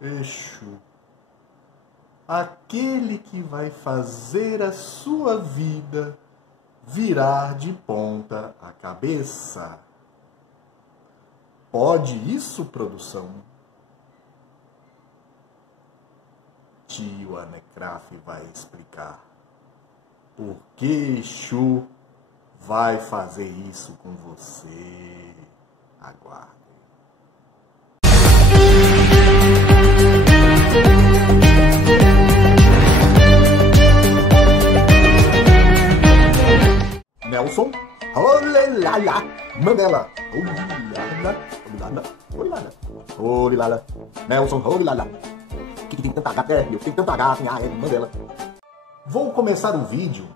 Exu, aquele que vai fazer a sua vida virar de ponta a cabeça. Pode isso, produção? Tio Anecrafe vai explicar por que Exu vai fazer isso com você. Aguarde. Nelson, olelala, Mandela, olilala, Nelson, olilala. Que tem tanta H, tem tanta H, assim, Mandela. Vou começar o vídeo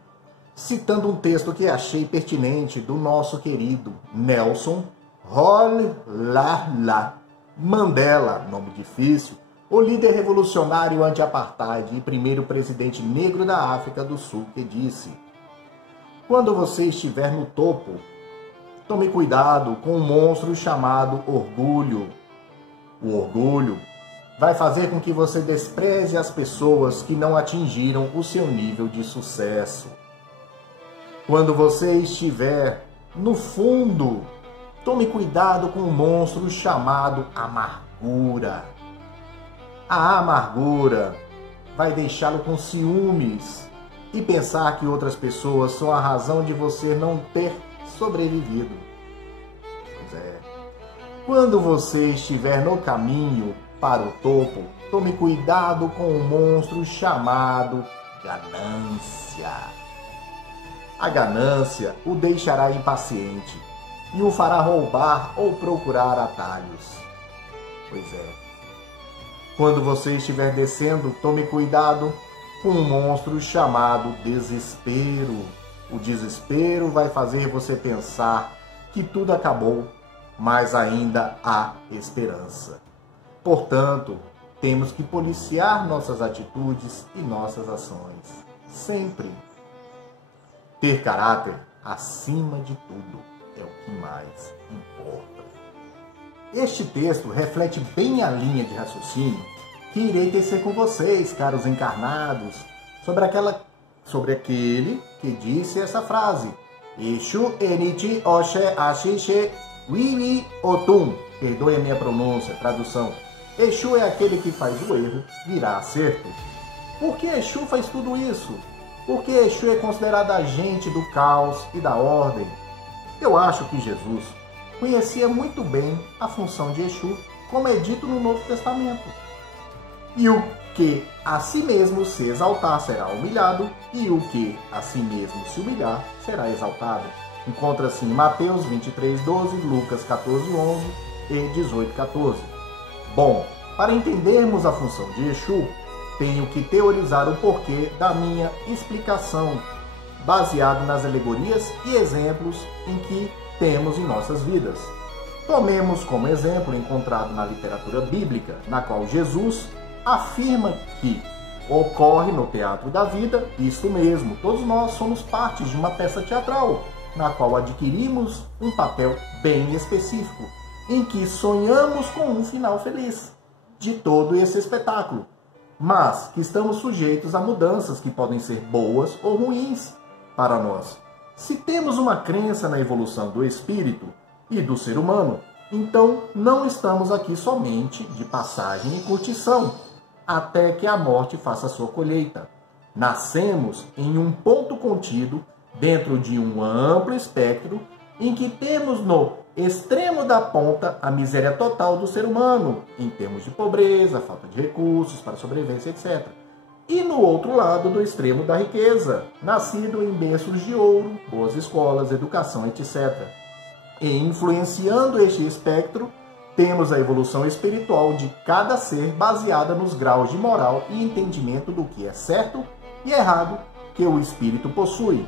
citando um texto que achei pertinente do nosso querido Nelson Rolihlahla Mandela, nome difícil, o líder revolucionário anti-apartheid e primeiro presidente negro da África do Sul, que disse: quando você estiver no topo, tome cuidado com um monstro chamado orgulho. O orgulho vai fazer com que você despreze as pessoas que não atingiram o seu nível de sucesso. Quando você estiver no fundo, tome cuidado com um monstro chamado amargura. A amargura vai deixá-lo com ciúmes e pensar que outras pessoas são a razão de você não ter sobrevivido. Pois é. Quando você estiver no caminho para o topo, tome cuidado com um monstro chamado ganância. A ganância o deixará impaciente e o fará roubar ou procurar atalhos. Pois é. Quando você estiver descendo, tome cuidado com um monstro chamado desespero. O desespero vai fazer você pensar que tudo acabou, mas ainda há esperança. Portanto, temos que policiar nossas atitudes e nossas ações. Sempre. Ter caráter, acima de tudo, é o que mais importa. Este texto reflete bem a linha de raciocínio que irei tecer com vocês, caros encarnados, sobre aquele que disse essa frase: Exu Enichi Oxe Ashixe Wiwi Otum. Perdoe a minha pronúncia, tradução. Exu é aquele que faz o erro virar acerto. Por que Exu faz tudo isso? Porque Exu é considerado agente do caos e da ordem. Eu acho que Jesus conhecia muito bem a função de Exu, como é dito no Novo Testamento. E o que a si mesmo se exaltar será humilhado, e o que a si mesmo se humilhar será exaltado. Encontra-se em Mateus 23:12, Lucas 14:11 e 18:14. Bom, para entendermos a função de Exu, tenho que teorizar o porquê da minha explicação, baseado nas alegorias e exemplos em que temos em nossas vidas. Tomemos como exemplo encontrado na literatura bíblica, na qual Jesus afirma que ocorre no teatro da vida, isto mesmo, todos nós somos partes de uma peça teatral, na qual adquirimos um papel bem específico, em que sonhamos com um final feliz de todo esse espetáculo, mas que estamos sujeitos a mudanças que podem ser boas ou ruins para nós. Se temos uma crença na evolução do espírito e do ser humano, então não estamos aqui somente de passagem e curtição, até que a morte faça sua colheita. Nascemos em um ponto contido, dentro de um amplo espectro, em que temos no extremo da ponta a miséria total do ser humano, em termos de pobreza, falta de recursos para sobrevivência, etc. E no outro lado do extremo da riqueza, nascido em berços de ouro, boas escolas, educação, etc. E influenciando este espectro, temos a evolução espiritual de cada ser baseada nos graus de moral e entendimento do que é certo e errado que o espírito possui.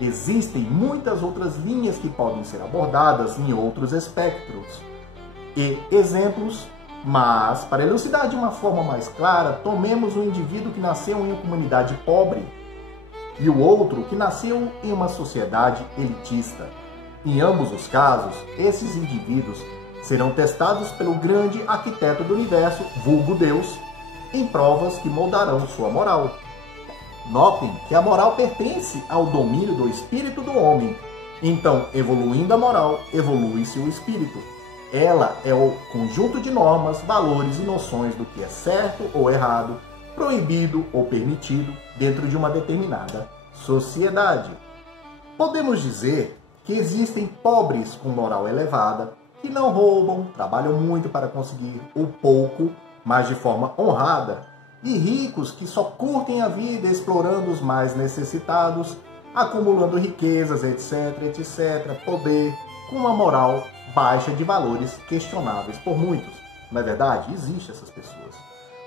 Existem muitas outras linhas que podem ser abordadas em outros espectros e exemplos, mas para elucidar de uma forma mais clara, tomemos um indivíduo que nasceu em uma comunidade pobre e o outro que nasceu em uma sociedade elitista. Em ambos os casos, esses indivíduos serão testados pelo grande arquiteto do universo, vulgo Deus, em provas que moldarão sua moral. Notem que a moral pertence ao domínio do espírito do homem. Então, evoluindo a moral, evolui-se o espírito. Ela é o conjunto de normas, valores e noções do que é certo ou errado, proibido ou permitido dentro de uma determinada sociedade. Podemos dizer que existem pobres com moral elevada, que não roubam, trabalham muito para conseguir o pouco, mas de forma honrada, e ricos que só curtem a vida explorando os mais necessitados, acumulando riquezas, etc, etc, poder, com uma moral baixa de valores questionáveis por muitos. Na verdade, existem essas pessoas.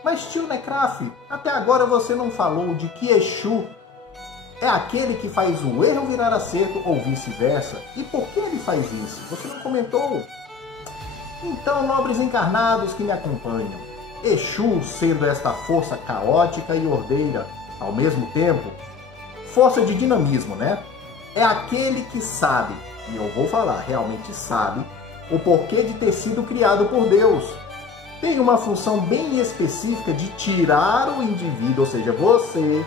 Mas tio Necraf, até agora você não falou de que Exu é aquele que faz o erro virar acerto ou vice-versa. E por que ele faz isso? Você não comentou. Então, nobres encarnados que me acompanham, Exu, sendo esta força caótica e ordeira ao mesmo tempo, força de dinamismo, né? É aquele que sabe, e eu vou falar, realmente sabe, o porquê de ter sido criado por Deus. Tem uma função bem específica de tirar o indivíduo, ou seja, você,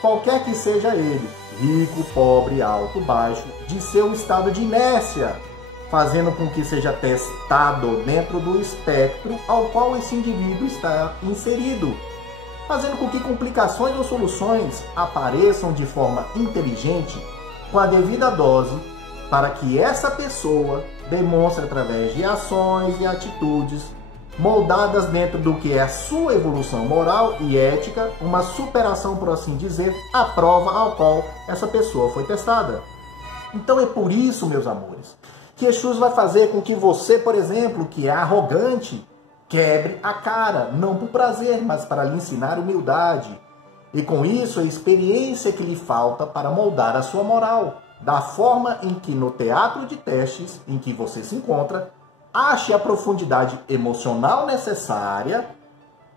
qualquer que seja ele, rico, pobre, alto, baixo, de seu estado de inércia, fazendo com que seja testado dentro do espectro ao qual esse indivíduo está inserido, fazendo com que complicações ou soluções apareçam de forma inteligente com a devida dose para que essa pessoa demonstre através de ações e atitudes moldadas dentro do que é a sua evolução moral e ética, uma superação, por assim dizer, à prova ao qual essa pessoa foi testada. Então é por isso, meus amores, que Exu vai fazer com que você, por exemplo, que é arrogante, quebre a cara, não por prazer, mas para lhe ensinar humildade. E com isso, a experiência que lhe falta para moldar a sua moral, da forma em que no teatro de testes em que você se encontra, ache a profundidade emocional necessária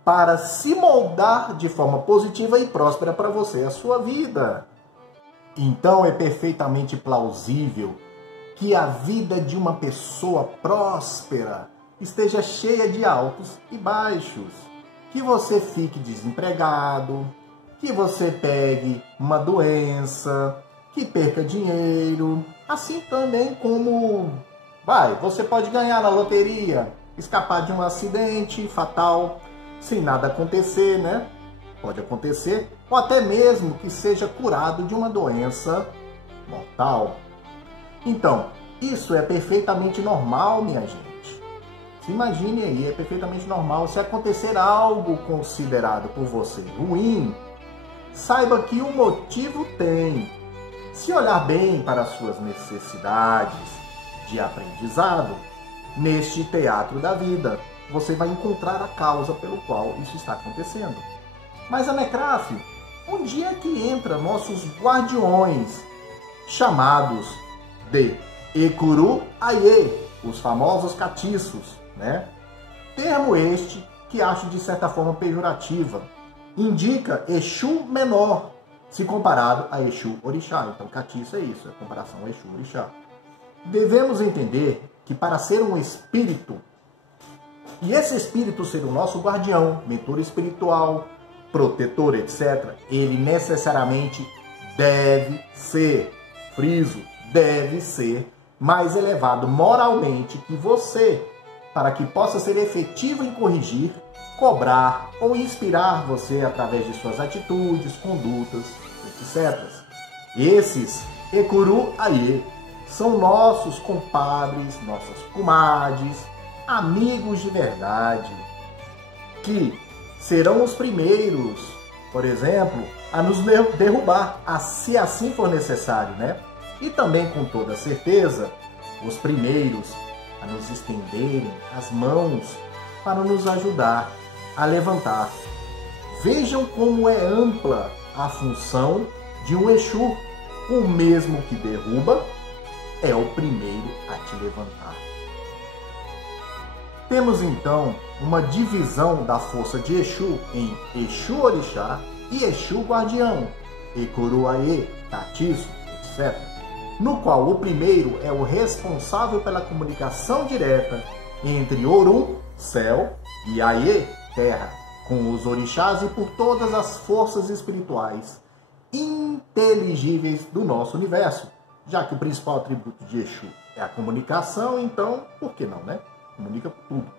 para se moldar de forma positiva e próspera para você a sua vida. Então é perfeitamente plausível que a vida de uma pessoa próspera esteja cheia de altos e baixos, que você fique desempregado, que você pegue uma doença, que perca dinheiro, assim também como você pode ganhar na loteria, escapar de um acidente fatal, sem nada acontecer, né? Pode acontecer, ou até mesmo que seja curado de uma doença mortal. Então, isso é perfeitamente normal, minha gente. Se imagine aí, é perfeitamente normal. Se acontecer algo considerado por você ruim, saiba que o motivo tem. Se olhar bem para as suas necessidades de aprendizado, neste teatro da vida, você vai encontrar a causa pelo qual isso está acontecendo. Mas a Necraf, onde é que entra nossos guardiões, chamados de Ekuru Aie, os famosos catiços, né? Termo este que acho de certa forma pejorativa, indica Exu menor, se comparado a Exu Orixá. Então catiço é isso, é a comparação a Exu Orixá. Devemos entender que para ser um espírito, e esse espírito ser o nosso guardião, mentor espiritual, protetor, etc., ele necessariamente deve ser, friso, deve ser mais elevado moralmente que você, para que possa ser efetivo em corrigir, cobrar ou inspirar você através de suas atitudes, condutas, etc. Esses Ekuru Aie são nossos compadres, nossas comadres, amigos de verdade, que serão os primeiros, por exemplo, a nos derrubar, se assim for necessário, né? E também, com toda certeza, os primeiros a nos estenderem as mãos para nos ajudar a levantar. Vejam como é ampla a função de um Exu. O mesmo que derruba é o primeiro a te levantar. Temos então uma divisão da força de Exu em Exu Orixá e Exu Guardião, Ekuru Aie, Catiço, etc., no qual o primeiro é o responsável pela comunicação direta entre Orum, céu, e Aie, terra, com os orixás e por todas as forças espirituais inteligíveis do nosso universo. Já que o principal atributo de Exu é a comunicação, então, por que não, né? Comunica por tudo.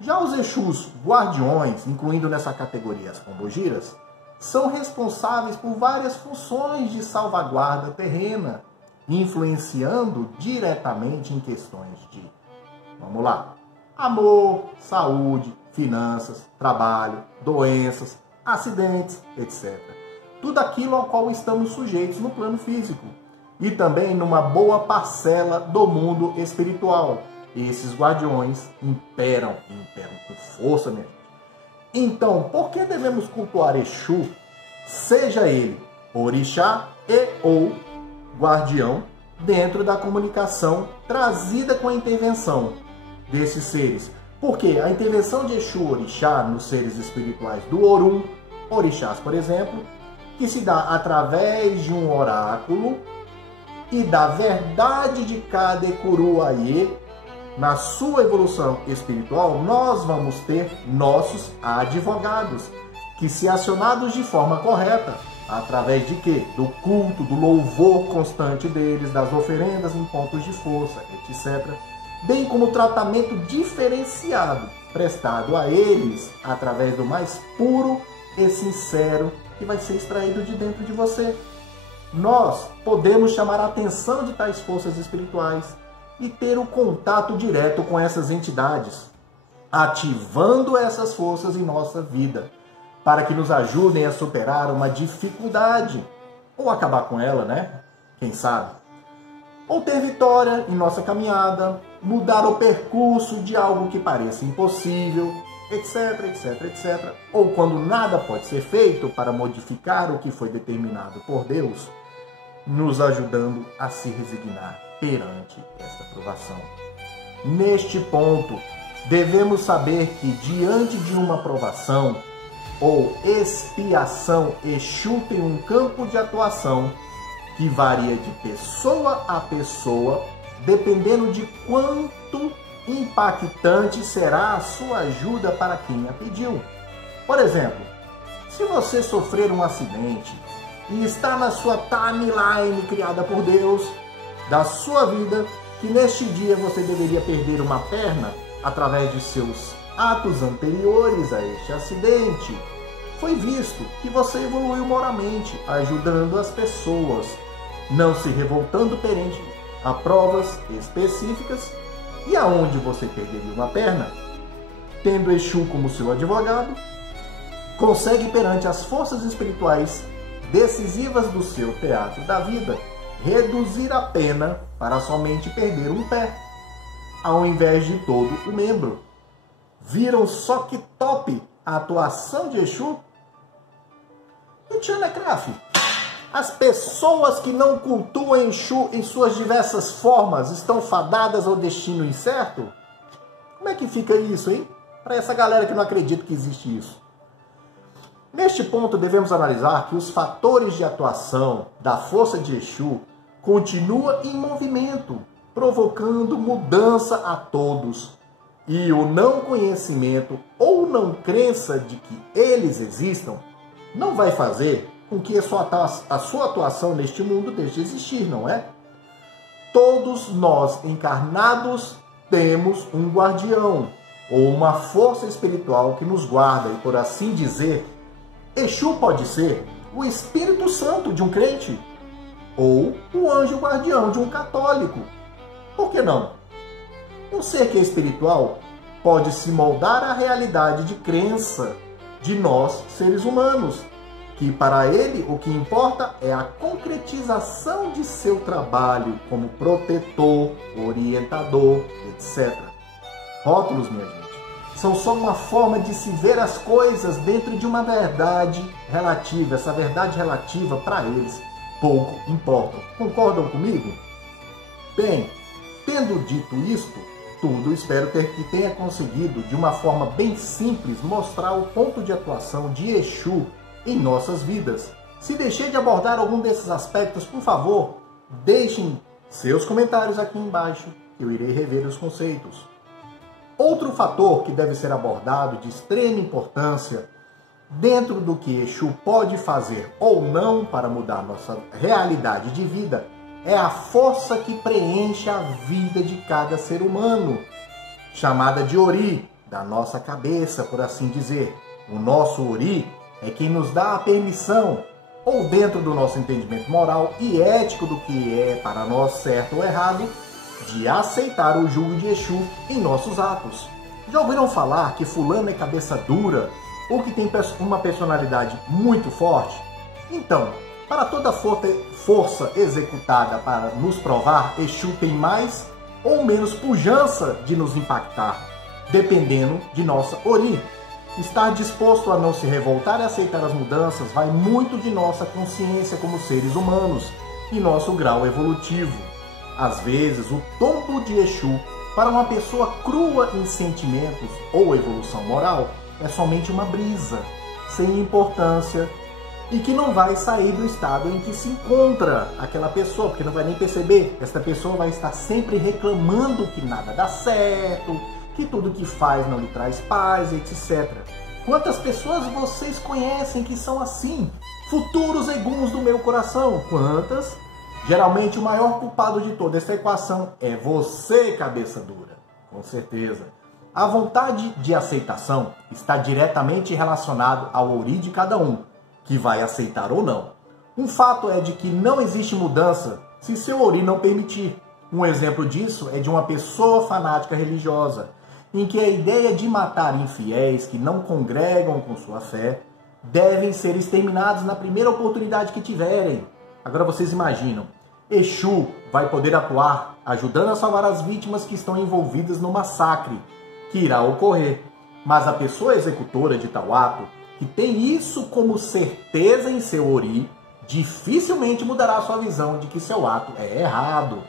Já os Exus guardiões, incluindo nessa categoria as pombogiras, são responsáveis por várias funções de salvaguarda terrena, influenciando diretamente em questões de, vamos lá, amor, saúde, finanças, trabalho, doenças, acidentes, etc. Tudo aquilo ao qual estamos sujeitos no plano físico e também numa boa parcela do mundo espiritual. Esses guardiões imperam com força mesmo. Então, por que devemos cultuar Exu, seja ele orixá e ou guardião, dentro da comunicação trazida com a intervenção desses seres? Porque a intervenção de Exu orixá nos seres espirituais do Orum, orixás, por exemplo, que se dá através de um oráculo e da verdade de cada Ekuru Aie, na sua evolução espiritual, nós vamos ter nossos advogados, que se acionados de forma correta, através de quê? Do culto, do louvor constante deles, das oferendas em pontos de força, etc., bem como o tratamento diferenciado prestado a eles através do mais puro e sincero que vai ser extraído de dentro de você. Nós podemos chamar a atenção de tais forças espirituais e ter o contato direto com essas entidades, ativando essas forças em nossa vida, para que nos ajudem a superar uma dificuldade, ou acabar com ela, né? Quem sabe? Ou ter vitória em nossa caminhada, mudar o percurso de algo que pareça impossível, etc, etc, etc. Ou quando nada pode ser feito para modificar o que foi determinado por Deus, nos ajudando a se resignar perante esta provação. Neste ponto, devemos saber que diante de uma provação ou expiação, Exu tem um campo de atuação que varia de pessoa a pessoa, dependendo de quanto impactante será a sua ajuda para quem a pediu. Por exemplo, se você sofrer um acidente e está na sua timeline criada por Deus, da sua vida, que neste dia você deveria perder uma perna através de seus atos anteriores a este acidente, foi visto que você evoluiu moralmente, ajudando as pessoas, não se revoltando perante a provas específicas, e aonde você perderia uma perna, tendo Exu como seu advogado, consegue perante as forças espirituais decisivas do seu teatro da vida reduzir a pena para somente perder um pé, ao invés de todo o membro. Viram só que top a atuação de Exu? E Tchanecraft, as pessoas que não cultuam Exu em suas diversas formas estão fadadas ao destino incerto? Como é que fica isso, hein? Para essa galera que não acredita que existe isso. Neste ponto, devemos analisar que os fatores de atuação da força de Exu continua em movimento, provocando mudança a todos. E o não conhecimento ou não crença de que eles existam não vai fazer com que a sua atuação neste mundo deixe de existir, não é? Todos nós encarnados temos um guardião ou uma força espiritual que nos guarda, e por assim dizer, Exu pode ser o Espírito Santo de um crente ou o anjo guardião de um católico. Por que não? Um ser que é espiritual pode se moldar à realidade de crença de nós, seres humanos, que para ele o que importa é a concretização de seu trabalho como protetor, orientador, etc. Rótulos, minha gente, são só uma forma de se ver as coisas dentro de uma verdade relativa. Essa verdade relativa, para eles, pouco importa. Concordam comigo? Bem, tendo dito isto tudo, espero que tenha conseguido, de uma forma bem simples, mostrar o ponto de atuação de Exu em nossas vidas. Se deixei de abordar algum desses aspectos, por favor, deixem seus comentários aqui embaixo, que eu irei rever os conceitos. Outro fator que deve ser abordado de extrema importância dentro do que Exu pode fazer ou não para mudar nossa realidade de vida é a força que preenche a vida de cada ser humano, chamada de Ori, da nossa cabeça, por assim dizer. O nosso Ori é quem nos dá a permissão, ou dentro do nosso entendimento moral e ético do que é para nós certo ou errado, de aceitar o jugo de Exu em nossos atos. Já ouviram falar que fulano é cabeça dura ou que tem uma personalidade muito forte? Então, para toda força executada para nos provar, Exu tem mais ou menos pujança de nos impactar, dependendo de nossa Ori. Estar disposto a não se revoltar e aceitar as mudanças vai muito de nossa consciência como seres humanos e nosso grau evolutivo. Às vezes, o tombo de Exu para uma pessoa crua em sentimentos ou evolução moral é somente uma brisa, sem importância, e que não vai sair do estado em que se encontra aquela pessoa, porque não vai nem perceber. Esta pessoa vai estar sempre reclamando que nada dá certo, que tudo que faz não lhe traz paz, etc. Quantas pessoas vocês conhecem que são assim? Futuros eguns do meu coração. Quantas? Geralmente o maior culpado de toda essa equação é você, cabeça dura. Com certeza. A vontade de aceitação está diretamente relacionado ao Ori de cada um, que vai aceitar ou não. Um fato é de que não existe mudança se seu Ori não permitir. Um exemplo disso é de uma pessoa fanática religiosa, em que a ideia de matar infiéis que não congregam com sua fé devem ser exterminados na primeira oportunidade que tiverem. Agora vocês imaginam, Exu vai poder atuar ajudando a salvar as vítimas que estão envolvidas no massacre que irá ocorrer, mas a pessoa executora de tal ato, que tem isso como certeza em seu Ori, dificilmente mudará sua visão de que seu ato é errado.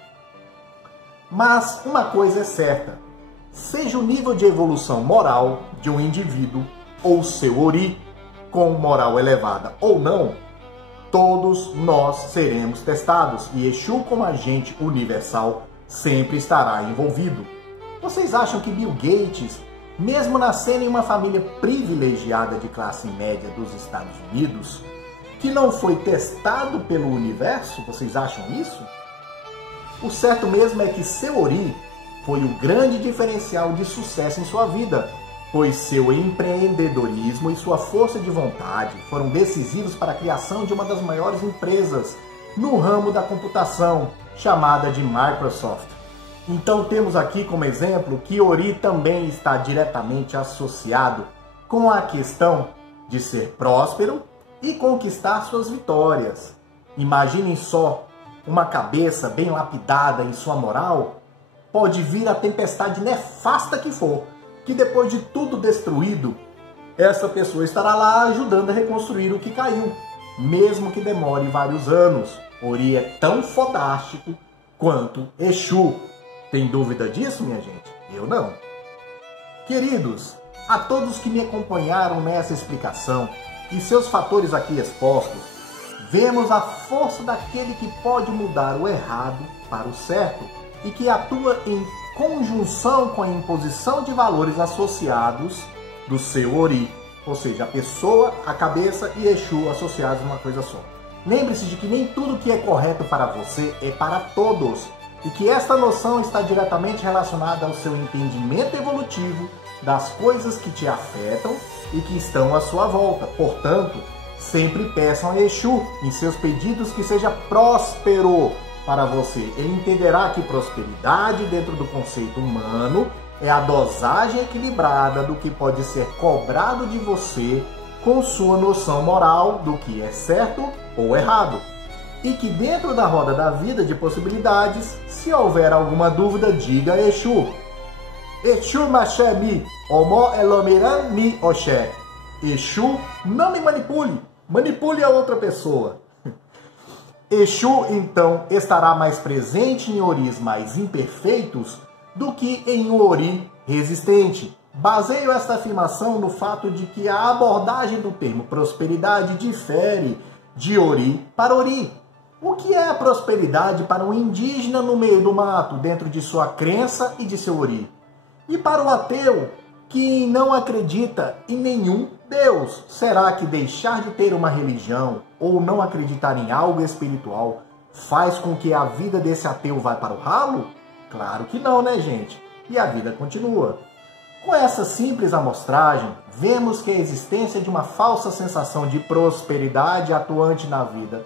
Mas uma coisa é certa, seja o nível de evolução moral de um indivíduo ou seu Ori, com moral elevada ou não, todos nós seremos testados e Exu, como agente universal, sempre estará envolvido. Vocês acham que Bill Gates, mesmo nascendo em uma família privilegiada de classe média dos Estados Unidos, que não foi testado pelo universo? Vocês acham isso? O certo mesmo é que seu Ori foi o grande diferencial de sucesso em sua vida, pois seu empreendedorismo e sua força de vontade foram decisivos para a criação de uma das maiores empresas no ramo da computação, chamada de Microsoft. Então temos aqui como exemplo que Ori também está diretamente associado com a questão de ser próspero e conquistar suas vitórias. Imaginem só, uma cabeça bem lapidada em sua moral pode vir a tempestade nefasta que for, que depois de tudo destruído, essa pessoa estará lá ajudando a reconstruir o que caiu, mesmo que demore vários anos. Ori é tão fodástico quanto Exu. Tem dúvida disso, minha gente? Eu não. Queridos, a todos que me acompanharam nessa explicação e seus fatores aqui expostos, vemos a força daquele que pode mudar o errado para o certo e que atua em conjunção com a imposição de valores associados do seu Ori, ou seja, a pessoa, a cabeça e Exu associados em uma coisa só. Lembre-se de que nem tudo que é correto para você é para todos, e que esta noção está diretamente relacionada ao seu entendimento evolutivo das coisas que te afetam e que estão à sua volta. Portanto, sempre peçam a Exu em seus pedidos que seja próspero para você. Ele entenderá que prosperidade dentro do conceito humano é a dosagem equilibrada do que pode ser cobrado de você com sua noção moral do que é certo ou errado. E que dentro da roda da vida de possibilidades, se houver alguma dúvida, diga Exu. Exu Maché Mi, Omo Elomiran Mi Oxé. Exu, não me manipule, manipule a outra pessoa. Exu, então, estará mais presente em Oris mais imperfeitos do que em um Ori resistente. Baseio esta afirmação no fato de que a abordagem do termo prosperidade difere de Ori para Ori. O que é a prosperidade para um indígena no meio do mato, dentro de sua crença e de seu Ori? E para o ateu que não acredita em nenhum Deus, será que deixar de ter uma religião ou não acreditar em algo espiritual faz com que a vida desse ateu vá para o ralo? Claro que não, né, gente? E a vida continua. Com essa simples amostragem, vemos que a existência de uma falsa sensação de prosperidade atuante na vida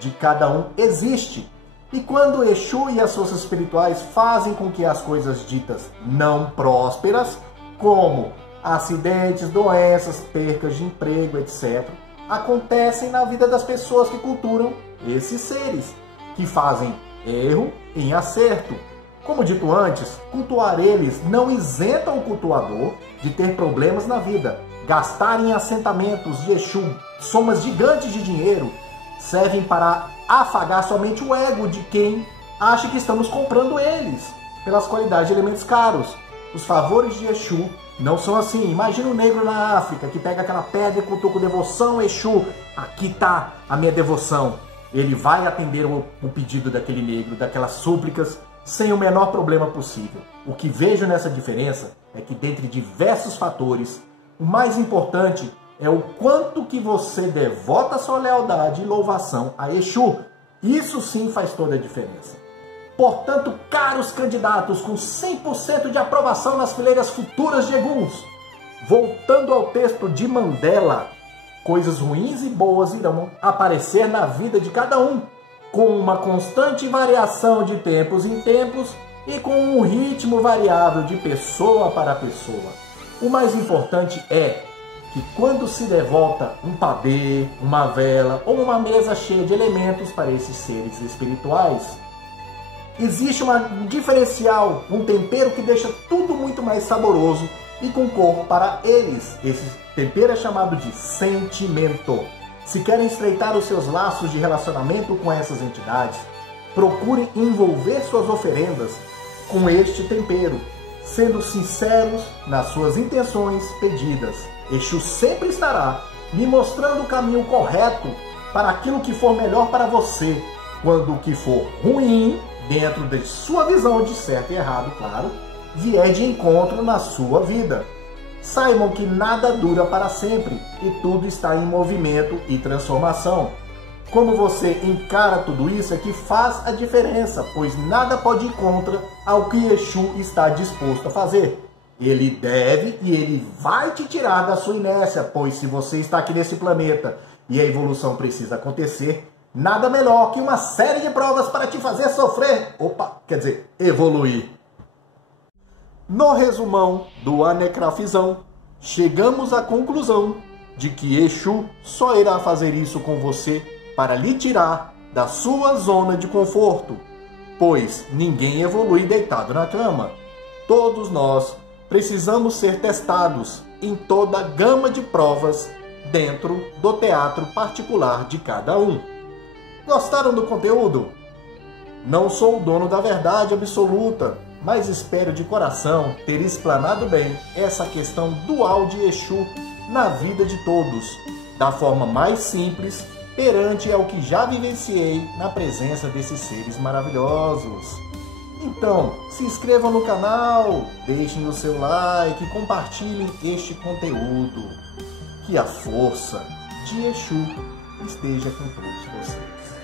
de cada um existe. E quando Exu e as forças espirituais fazem com que as coisas ditas não prósperas, como acidentes, doenças, percas de emprego, etc., acontecem na vida das pessoas que cultuam esses seres, que fazem erro em acerto. Como dito antes, cultuar eles não isenta o cultuador de ter problemas na vida. Gastar em assentamentos de Exu somas gigantes de dinheiro servem para afagar somente o ego de quem acha que estamos comprando eles pelas qualidades de elementos caros. Os favores de Exu não são assim. Imagina um negro na África que pega aquela pedra e cutuca com devoção, Exu, aqui está a minha devoção. Ele vai atender o pedido daquele negro, daquelas súplicas, sem o menor problema possível. O que vejo nessa diferença é que, dentre diversos fatores, o mais importante é o quanto que você devota sua lealdade e louvação a Exu. Isso sim faz toda a diferença. Portanto, caros candidatos com 100% de aprovação nas fileiras futuras de Eguns, voltando ao texto de Mandela, coisas ruins e boas irão aparecer na vida de cada um, com uma constante variação de tempos em tempos e com um ritmo variável de pessoa para pessoa. O mais importante é que quando se devota um padê, uma vela ou uma mesa cheia de elementos para esses seres espirituais, existe um diferencial, um tempero que deixa tudo muito mais saboroso e com cor para eles. Esse tempero é chamado de sentimento. Se querem estreitar os seus laços de relacionamento com essas entidades, procure envolver suas oferendas com este tempero, sendo sinceros nas suas intenções pedidas. Exu sempre estará me mostrando o caminho correto para aquilo que for melhor para você, quando o que for ruim, dentro de sua visão de certo e errado, claro, vier de encontro na sua vida. Saibam que nada dura para sempre e tudo está em movimento e transformação. Como você encara tudo isso é que faz a diferença, pois nada pode ir contra ao que Exu está disposto a fazer. Ele deve e ele vai te tirar da sua inércia, pois se você está aqui nesse planeta e a evolução precisa acontecer, nada melhor que uma série de provas para te fazer sofrer, evoluir. No resumão do Anecrafizão, chegamos à conclusão de que Exu só irá fazer isso com você para lhe tirar da sua zona de conforto, pois ninguém evolui deitado na cama. Todos nós precisamos ser testados em toda a gama de provas dentro do teatro particular de cada um. Gostaram do conteúdo? Não sou o dono da verdade absoluta, mas espero de coração ter explanado bem essa questão dual de Exu na vida de todos, da forma mais simples, perante ao que já vivenciei na presença desses seres maravilhosos. Então, se inscrevam no canal, deixem o seu like, compartilhem este conteúdo. Que a força de Exu esteja com todos vocês.